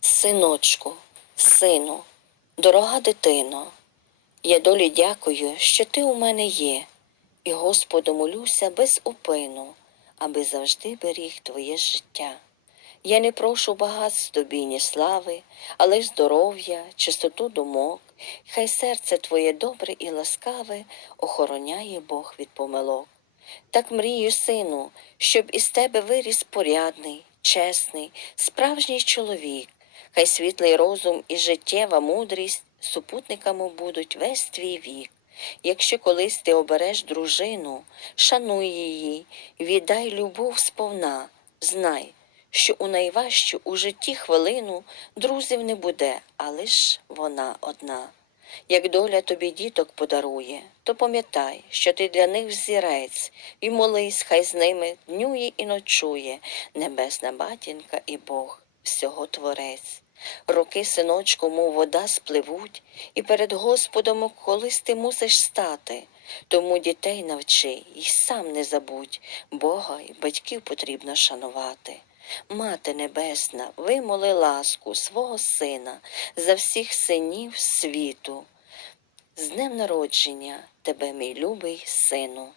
Синочку, сину, дорога дитино, я долі дякую, що ти у мене є, і Господу молюся без упину, аби завжди беріг твоє життя. Я не прошу багатств тобі, ні слави, але ж здоров'я, чистоту думок, хай серце твоє добре і ласкаве охороняє Бог від помилок. Так мрію, сину, щоб із тебе виріс порядний, чесний, справжній чоловік. Хай світлий розум і життєва мудрість супутниками будуть весь твій вік. Якщо колись ти обереш дружину, шануй її, віддай любов сповна, знай, що у найважчу у житті хвилину друзів не буде, а лиш вона одна. Як доля тобі діток подарує, то пам'ятай, що ти для них взірець, і молись, хай з ними днює і ночує небесна матінка і Бог, всього творець. Роки, синочку, мов вода спливуть, і перед Господом колись ти мусиш стати. Тому дітей навчи і сам не забудь, Бога й батьків потрібно шанувати. Мати Небесна, вимоли ласку свого сина за всіх синів світу. З днем народження тебе, мій любий сину.